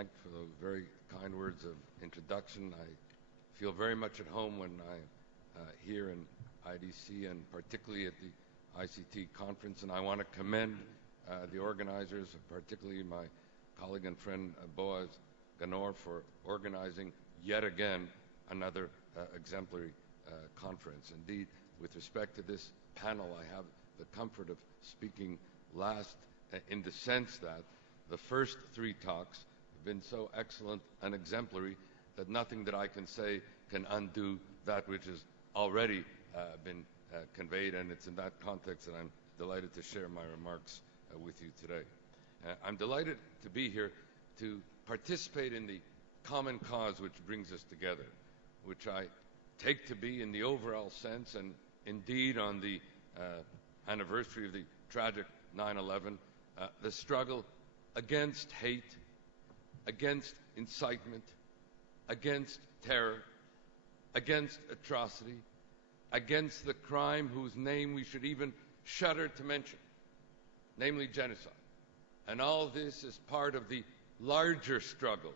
thank you for those very kind words of introduction. I feel very much at home when I'm here in IDC and particularly at the ICT conference, and I want to commend the organizers, particularly my colleague and friend Boaz Ganor, for organizing yet again another exemplary conference. Indeed, with respect to this panel, I have the comfort of speaking last in the sense that the first three talks have been so excellent and exemplary that nothing that I can say can undo that which has already been conveyed, and it's in that context that I'm delighted to share my remarks with you today. I'm delighted to be here to participate in the common cause which brings us together, which I take to be, in the overall sense, and indeed on the anniversary of the tragic 9/11, the struggle against hate, against incitement, against terror, against atrocity, against the crime whose name we should even shudder to mention, namely genocide. And all this is part of the larger struggle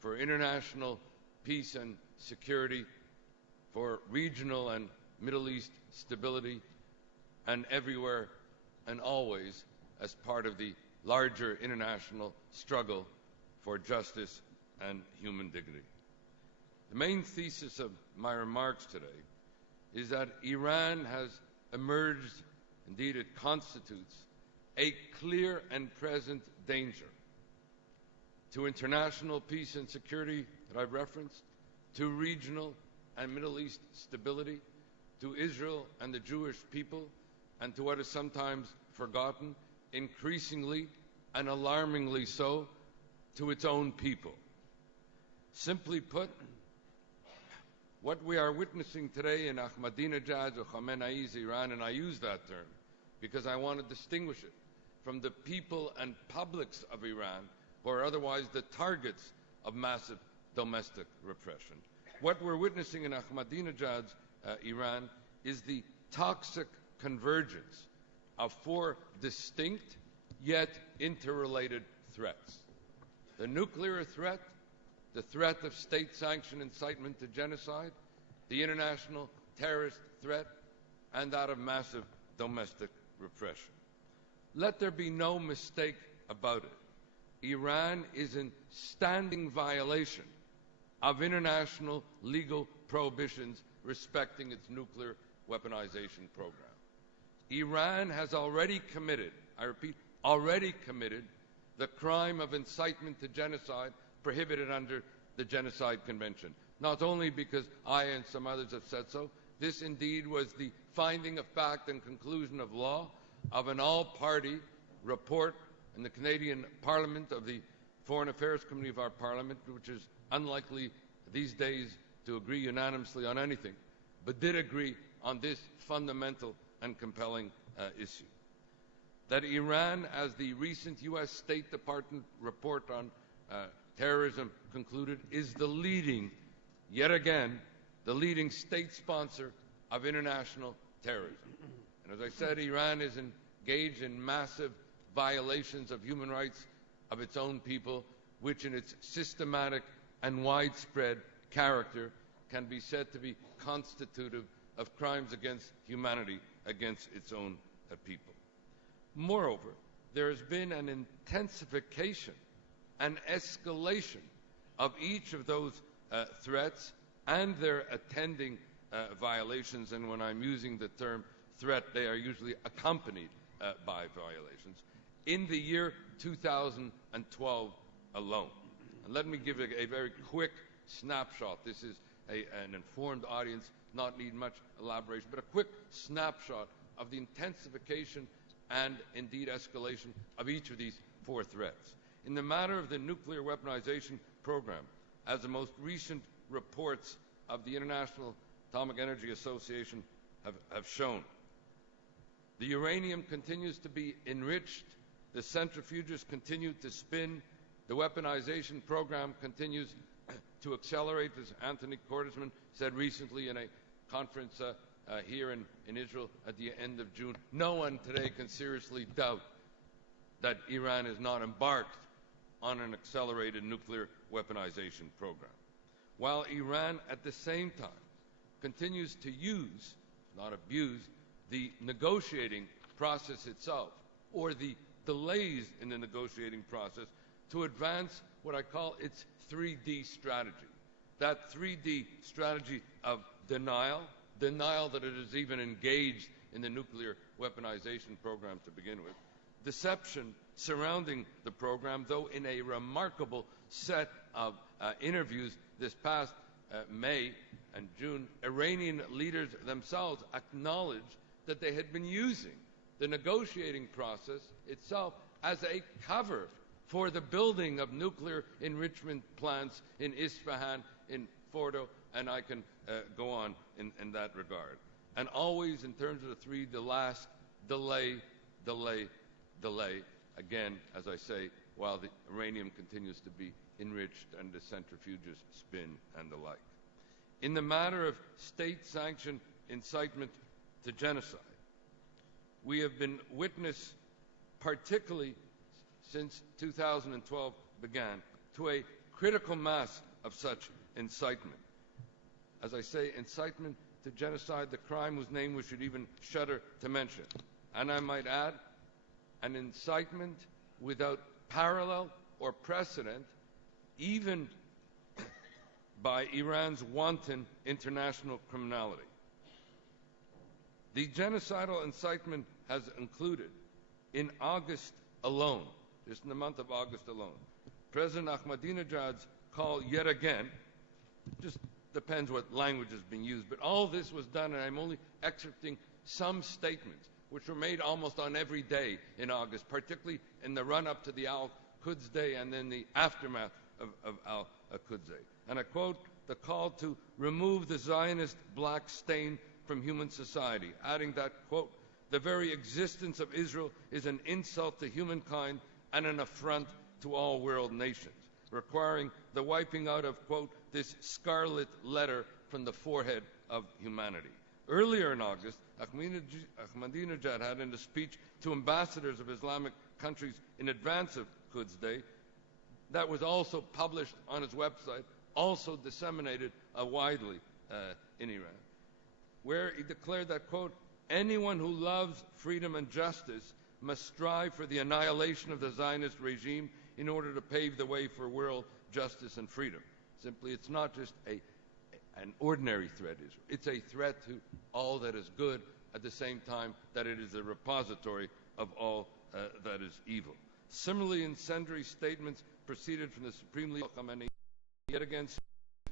for international peace and security, for regional and Middle East stability, and everywhere and always as part of the larger international struggle for justice and human dignity. The main thesis of my remarks today is that Iran has emerged, indeed it constitutes, a clear and present danger to international peace and security that I've referenced, to regional and Middle East stability, to Israel and the Jewish people, and to what is sometimes forgotten, increasingly and alarmingly so, to its own people. Simply put, what we are witnessing today in Ahmadinejad's or Khamenei's Iran, and I use that term because I want to distinguish it from the people and publics of Iran who are otherwise the targets of massive domestic repression. What we're witnessing in Ahmadinejad's Iran is the toxic convergence of four distinct yet interrelated threats: the nuclear threat, the threat of state-sanctioned incitement to genocide, the international terrorist threat, and that of massive domestic repression. Let there be no mistake about it. Iran is in standing violation of international legal prohibitions respecting its nuclear weaponization program. Iran has already committed, I repeat, already committed the crime of incitement to genocide prohibited under the Genocide Convention. Not only because I and some others have said so, this indeed was the finding of fact and conclusion of law of an all-party report in the Canadian Parliament of the Foreign Affairs Committee of our Parliament, which is unlikely these days to agree unanimously on anything, but did agree on this fundamental and compelling issue. That Iran, as the recent U.S. State Department report on terrorism concluded, is the leading, yet again, the leading state sponsor of international terrorism. And as I said, Iran is engaged in massive violations of human rights of its own people, which in its systematic and widespread character can be said to be constitutive of crimes against humanity against its own people. Moreover, there has been an intensification, an escalation of each of those threats and their attending violations, and when I'm using the term threat, they are usually accompanied by violations, in the year 2012 alone. And let me give a very quick snapshot. This is an informed audience, not need much elaboration, but a quick snapshot of the intensification and indeed escalation of each of these four threats. In the matter of the nuclear weaponization program, as the most recent reports of the International Atomic Energy Association have shown, the uranium continues to be enriched, the centrifuges continue to spin, the weaponization program continues to accelerate, as Anthony Cordesman said recently in a conference here in Israel at the end of June. No one today can seriously doubt that Iran is not embarked on an accelerated nuclear weaponization program. While Iran at the same time continues to use, not abuse, the negotiating process itself, or the delays in the negotiating process, to advance what I call its 3D strategy. That 3D strategy of denial that it is even engaged in the nuclear weaponization program to begin with, deception surrounding the program, though in a remarkable set of interviews this past May and June, Iranian leaders themselves acknowledged that they had been using the negotiating process itself as a cover for the building of nuclear enrichment plants in Isfahan, in Fordo, and I can go on in that regard. And always in terms of the last delay, again, as I say, while the uranium continues to be enriched and the centrifuges spin and the like. In the matter of state-sanctioned incitement to genocide, we have been witness, particularly since 2012 began, to a critical mass of such incitement. As I say, incitement to genocide, the crime whose name we should even shudder to mention. And I might add, an incitement without parallel or precedent, even by Iran's wanton international criminality. The genocidal incitement has included, in August alone, just in the month of August alone, President Ahmadinejad's call yet again, just depends what language is being used, but all this was done, and I'm only excerpting some statements, which were made almost on every day in August, particularly in the run-up to the Al-Quds Day and then the aftermath of Al-Quds Day. And I quote, the call to remove the Zionist black stain from human society, adding that, quote, the very existence of Israel is an insult to humankind and an affront to all world nations, requiring the wiping out of, quote, this scarlet letter from the forehead of humanity. Earlier in August, Ahmadinejad had, in a speech to ambassadors of Islamic countries in advance of Quds Day, that was also published on his website, also disseminated widely in Iran, where he declared that, quote, anyone who loves freedom and justice must strive for the annihilation of the Zionist regime in order to pave the way for world justice and freedom. Simply, it's not just an ordinary threat, Israel. It's a threat to all that is good, at the same time that it is a repository of all that is evil. Similarly, incendiary statements proceeded from the Supreme Leader Khamenei, yet again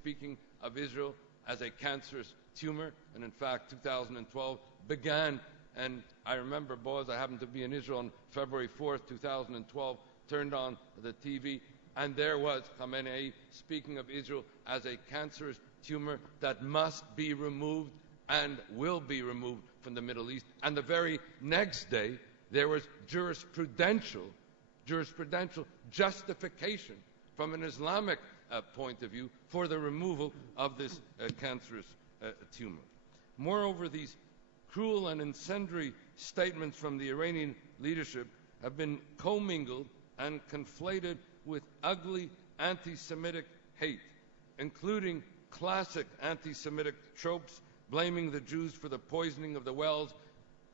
speaking of Israel as a cancerous tumor, and in fact 2012 began, and I remember, Boaz, I happened to be in Israel on February 4th, 2012, turned on the TV, and there was Khamenei speaking of Israel as a cancerous tumor that must be removed and will be removed from the Middle East. And the very next day, there was jurisprudential justification from an Islamic point of view for the removal of this cancerous tumor. Moreover, these cruel and incendiary statements from the Iranian leadership have been commingled and conflated with ugly anti-Semitic hate, including classic anti-Semitic tropes blaming the Jews for the poisoning of the wells,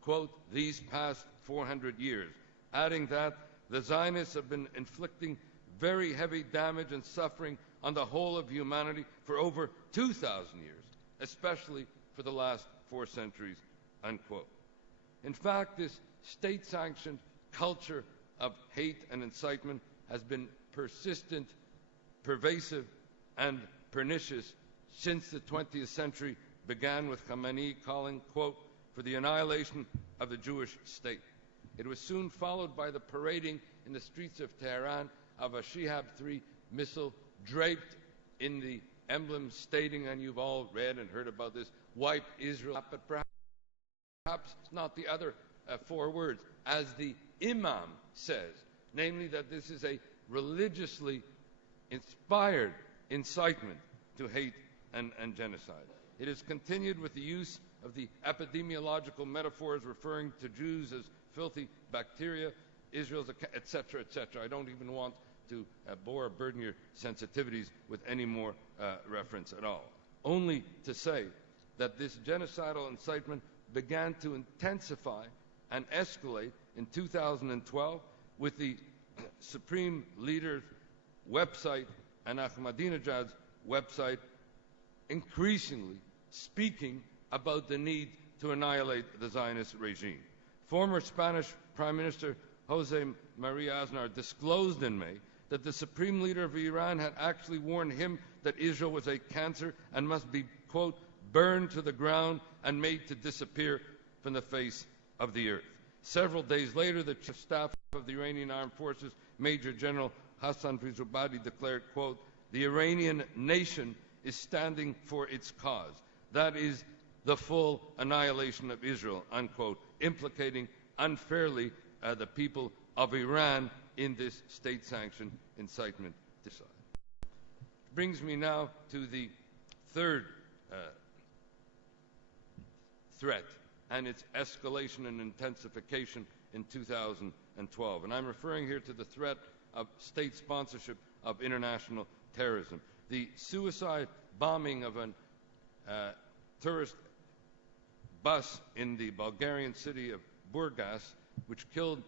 quote, these past 400 years, adding that the Zionists have been inflicting very heavy damage and suffering on the whole of humanity for over 2,000 years, especially for the last 4 centuries, unquote. In fact, this state-sanctioned culture of hate and incitement has been persistent, pervasive, and pernicious since the 20th century began, with Khamenei calling, quote, for the annihilation of the Jewish state. It was soon followed by the parading in the streets of Tehran of a Shihab-3 missile draped in the emblem stating, and you've all read and heard about this, wipe Israel, but perhaps not the other 4 words, as the Imam says, namely that this is a religiously inspired incitement to hate and genocide. It has continued with the use of the epidemiological metaphors referring to Jews as filthy bacteria, Israel's, etc., etc. I don't even want to bore or burden your sensitivities with any more reference at all. Only to say that this genocidal incitement began to intensify and escalate in 2012 with the Supreme Leader's website and Ahmadinejad's website increasingly speaking about the need to annihilate the Zionist regime. Former Spanish Prime Minister José María Aznar disclosed in May that the Supreme Leader of Iran had actually warned him that Israel was a cancer and must be, quote, burned to the ground and made to disappear from the face of the earth. Several days later, the Chief of Staff of the Iranian Armed Forces, Major General Hassan Firouzabadi, declared, quote, the Iranian nation is standing for its cause. That is the full annihilation of Israel, unquote, implicating unfairly the people of Iran in this state-sanctioned incitement to genocide. Brings me now to the third threat and its escalation and intensification in 2012. And I'm referring here to the threat of state sponsorship of international terrorism. The suicide bombing of a tourist bus in the Bulgarian city of Burgas, which killed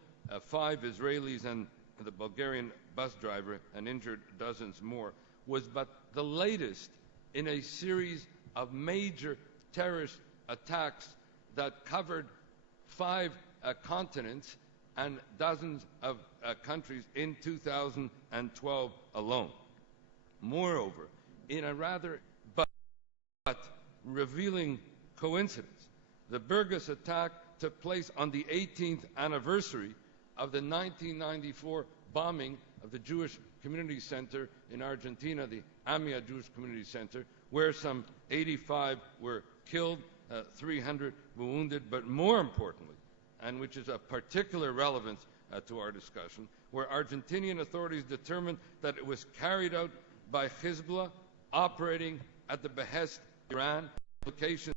5 Israelis and the Bulgarian bus driver and injured dozens more, was but the latest in a series of major terrorist attacks that covered 5 continents and dozens of countries in 2012 alone. Moreover, in a rather but revealing coincidence, the Burgas attack took place on the 18th anniversary of the 1994 bombing of the Jewish Community Center in Argentina, the Amia Jewish Community Center, where some 85 were killed, 300 were wounded, but more importantly, and which is of particular relevance to our discussion, where Argentinian authorities determined that it was carried out by Hezbollah, operating at the behest of Iran, implications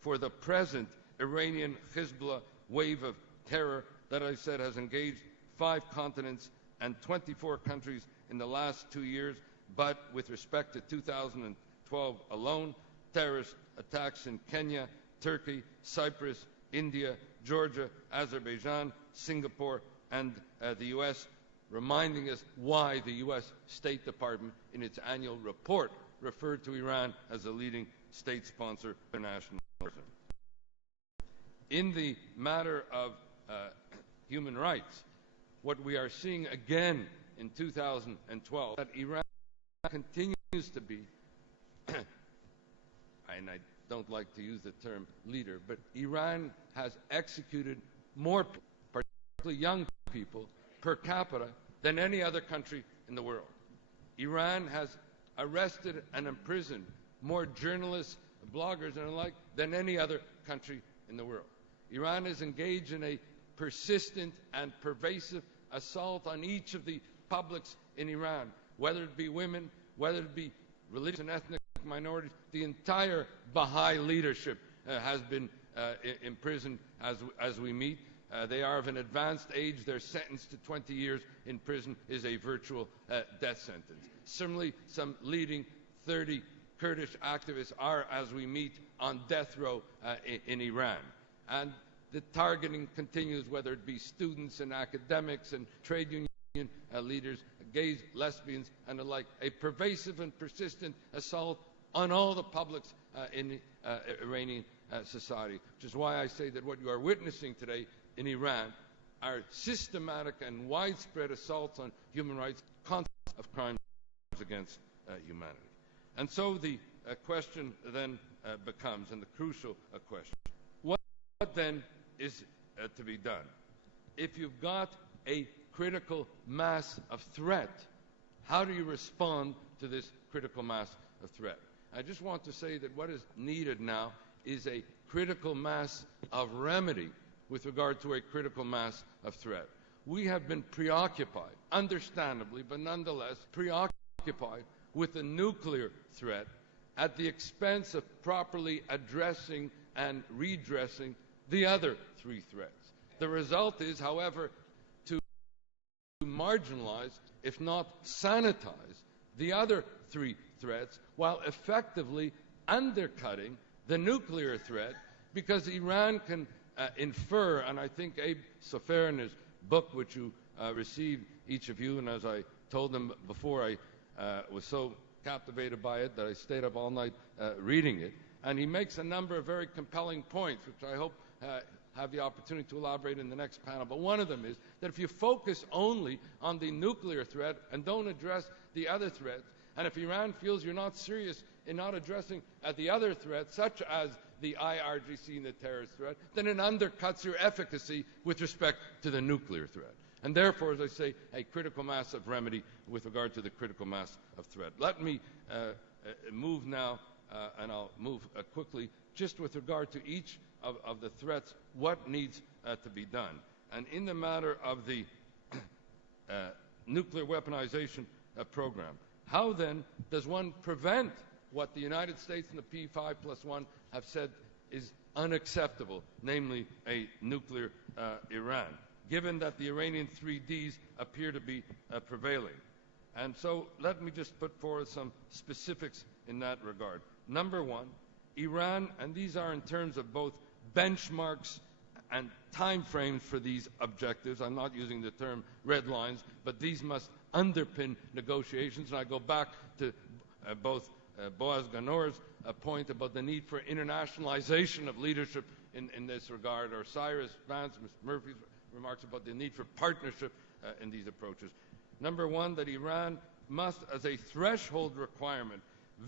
for the present Iranian Hezbollah wave of terror that I said has engaged 5 continents and 24 countries in the last 2 years, but with respect to 2012 alone, terrorist attacks in Kenya, Turkey, Cyprus, India, Georgia, Azerbaijan, Singapore, and the U.S., reminding us why the U.S. State Department, in its annual report, referred to Iran as a leading state sponsor of international terrorism. In the matter of human rights, what we are seeing again in 2012, that Iran continues to be, and I don't like to use the term leader, but Iran has executed more, particularly young people, per capita than any other country in the world. Iran has arrested and imprisoned more journalists, bloggers, and the like than any other country in the world. Iran is engaged in a persistent and pervasive assault on each of the publics in Iran, whether it be women, whether it be religious and ethnic minorities. The entire Baha'i leadership has been imprisoned as we meet. They are of an advanced age. Their sentence to 20 years in prison is a virtual death sentence. Similarly, some leading 30 Kurdish activists are, as we meet, on death row in Iran. And the targeting continues, whether it be students and academics and trade union leaders, gays, lesbians, and the like. A pervasive and persistent assault on all the publics in Iranian society, which is why I say that what you are witnessing today in Iran are systematic and widespread assaults on human rights, concepts of crimes against humanity. And so the question then becomes, and the crucial question, what then is to be done? If you've got a critical mass of threat, how do you respond to this critical mass of threat? I just want to say that what is needed now is a critical mass of remedy with regard to a critical mass of threat. We have been preoccupied, understandably, but nonetheless preoccupied with the nuclear threat at the expense of properly addressing and redressing the other 3 threats. The result is, however, marginalize, if not sanitize, the other three threats while effectively undercutting the nuclear threat, because Iran can infer, and I think Abe Sofer in his book, which you received, each of you, and as I told them before, I was so captivated by it that I stayed up all night reading it, and he makes a number of very compelling points, which I hope have the opportunity to elaborate in the next panel. But one of them is that if you focus only on the nuclear threat and don't address the other threats, and if Iran feels you're not serious in not addressing the other threats, such as the IRGC and the terrorist threat, then it undercuts your efficacy with respect to the nuclear threat. And therefore, as I say, a critical mass of remedy with regard to the critical mass of threat. Let me move now, and I'll move quickly, just with regard to each of the threats, what needs to be done. And in the matter of the nuclear weaponization program, how then does one prevent what the United States and the P5+1 have said is unacceptable, namely a nuclear Iran, given that the Iranian 3Ds appear to be prevailing? And so let me just put forward some specifics in that regard. Number one, Iran, and these are in terms of both benchmarks and time frames for these objectives. I'm not using the term red lines, but these must underpin negotiations. And I go back to both Boaz Ganor's point about the need for internationalization of leadership in this regard, or Cyrus Vance, Mr. Murphy's remarks about the need for partnership in these approaches. Number one, that Iran must, as a threshold requirement,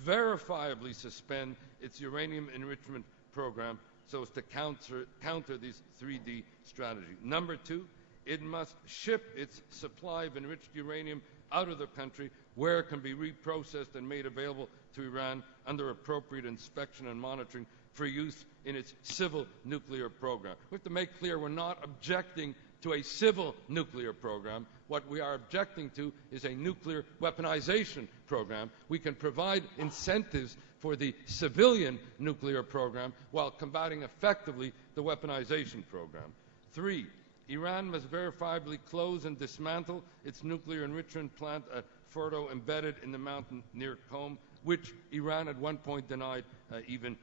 verifiably suspend its uranium enrichment program so as to counter this 3D strategy. Number two, it must ship its supply of enriched uranium out of the country where it can be reprocessed and made available to Iran under appropriate inspection and monitoring for use in its civil nuclear program. We have to make clear we're not objecting to a civil nuclear program. What we are objecting to is a nuclear weaponization program. We can provide incentives for the civilian nuclear program while combating effectively the weaponization program. Three, Iran must verifiably close and dismantle its nuclear enrichment plant at Fordo, embedded in the mountain near Qom, which Iran at one point denied even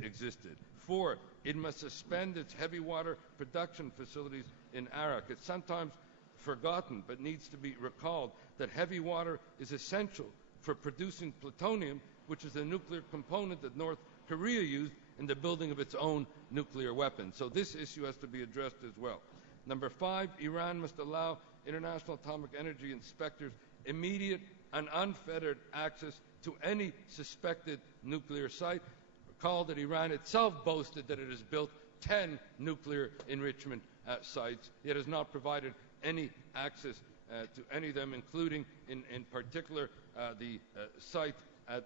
existed. Four, it must suspend its heavy water production facilities in Arak. It's sometimes forgotten, but needs to be recalled, that heavy water is essential for producing plutonium, which is the nuclear component that North Korea used in the building of its own nuclear weapons. So this issue has to be addressed as well. Number five, Iran must allow International Atomic Energy inspectors immediate and unfettered access to any suspected nuclear site. Recall that Iran itself boasted that it has built 10 nuclear enrichment sites. It has not provided any access to any of them, including, in particular, the site at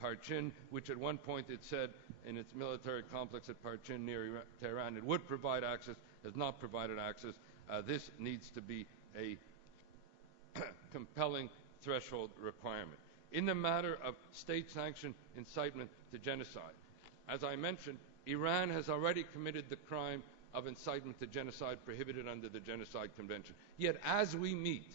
Parchin, which at one point it said in its military complex at Parchin near Tehran it would provide access, has not provided access. This needs to be a compelling threshold requirement. In the matter of state-sanctioned incitement to genocide, as I mentioned, Iran has already committed the crime of incitement to genocide prohibited under the Genocide Convention. Yet as we meet,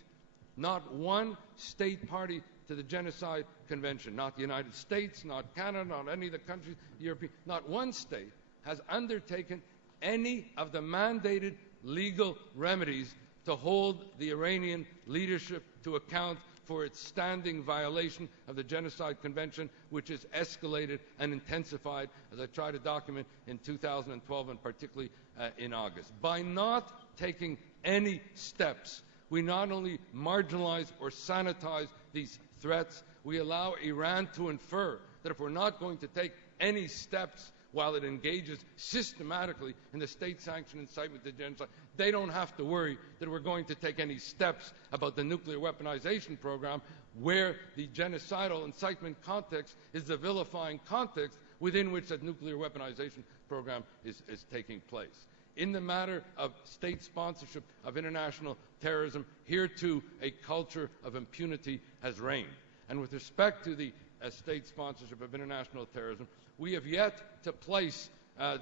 not one state party to the Genocide Convention, not the United States, not Canada, not any of the countries, European, not one state has undertaken any of the mandated legal remedies to hold the Iranian leadership to account for its standing violation of the Genocide Convention, which has escalated and intensified, as I tried to document in 2012 and particularly in August. By not taking any steps, we not only marginalize or sanitize these threats, we allow Iran to infer that if we're not going to take any steps while it engages systematically in the state-sanctioned incitement to genocide, they don't have to worry that we're going to take any steps about the nuclear weaponization program, where the genocidal incitement context is the vilifying context within which that nuclear weaponization program is taking place. In the matter of state sponsorship of international terrorism, here too a culture of impunity has reigned. And with respect to the state sponsorship of international terrorism, we have yet to place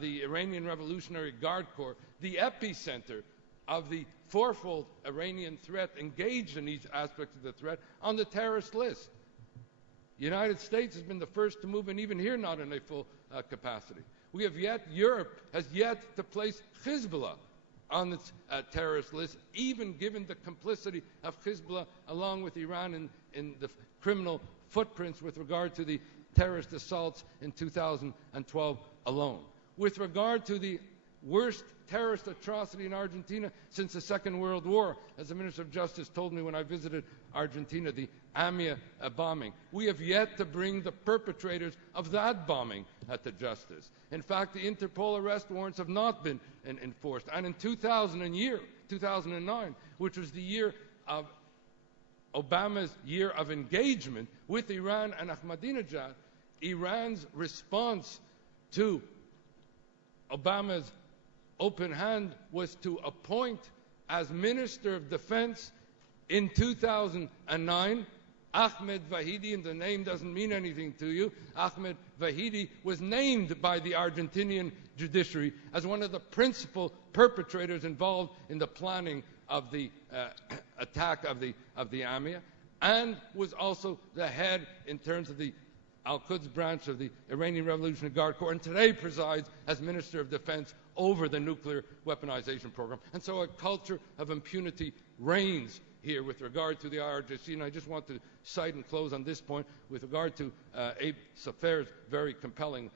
the Iranian Revolutionary Guard Corps, the epicenter of the fourfold Iranian threat, engaged in each aspect of the threat, on the terrorist list. The United States has been the first to move, and even here not in a full capacity. Europe has yet to place Hezbollah on its terrorist list, even given the complicity of Hezbollah along with Iran in the criminal footprints with regard to the terrorist assaults in 2012 alone. With regard to the worst terrorist atrocity in Argentina since the Second World War, as the Minister of Justice told me when I visited Argentina, the AMIA bombing. We have yet to bring the perpetrators of that bombing to justice. In fact, the Interpol arrest warrants have not been enforced. And in 2009, which was the year of Obama's year of engagement with Iran and Ahmadinejad, Iran's response to Obama's open hand was to appoint as Minister of Defense in 2009 Ahmed Vahidi, and the name doesn't mean anything to you. Ahmed Vahidi was named by the Argentinian judiciary as one of the principal perpetrators involved in the planning of the attack of the AMIA, and was also the head in terms of the Al-Quds branch of the Iranian Revolutionary Guard Corps, and today presides as Minister of Defense over the nuclear weaponization program. And so a culture of impunity reigns here with regard to the IRGC, and I just want to cite and close on this point with regard to Abe Safer's very compelling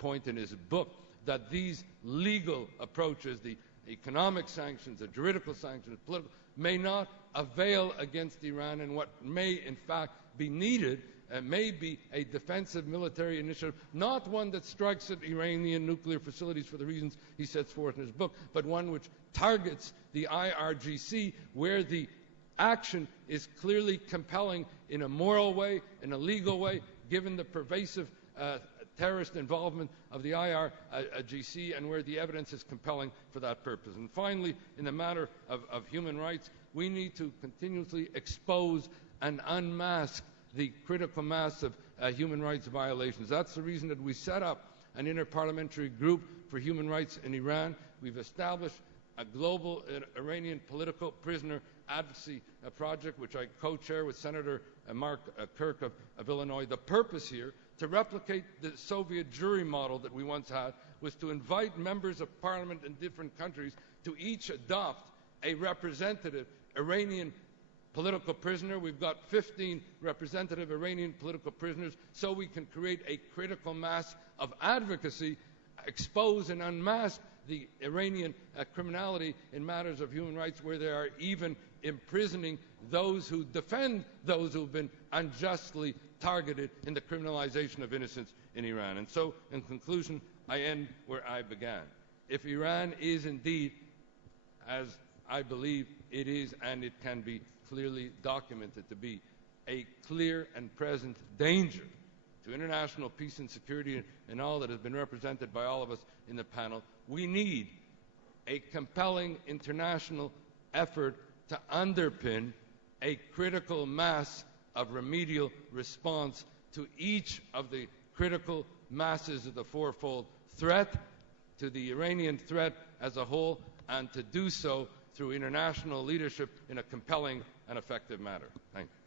point in his book, that these legal approaches, the economic sanctions, the juridical sanctions, political, may not avail against Iran, and what may in fact be needed may be a defensive military initiative, not one that strikes at Iranian nuclear facilities for the reasons he sets forth in his book, but one which targets the IRGC where the action is clearly compelling in a moral way, in a legal way, given the pervasive terrorist involvement of the IRGC, and where the evidence is compelling for that purpose. And finally, in the matter of human rights, we need to continuously expose and unmask the critical mass of human rights violations. That's the reason that we set up an interparliamentary group for human rights in Iran. We've established a global Iranian political prisoner advocacy project, which I co-chair with Senator Mark Kirk of Illinois. The purpose here, to replicate the Soviet jury model that we once had, was to invite members of parliament in different countries to each adopt a representative Iranian political prisoner. We've got 15 representative Iranian political prisoners, so we can create a critical mass of advocacy, expose and unmask the Iranian criminality in matters of human rights, where they are even imprisoning those who defend those who have been unjustly targeted in the criminalization of innocence in Iran. And so, in conclusion, I end where I began. If Iran is indeed, as I believe it is and it can be clearly documented to be, a clear and present danger to international peace and security and all that has been represented by all of us in the panel, we need a compelling international effort to underpin a critical mass of remedial response to each of the critical masses of the fourfold threat, to the Iranian threat as a whole, and to do so through international leadership in a compelling and effective manner. Thank you.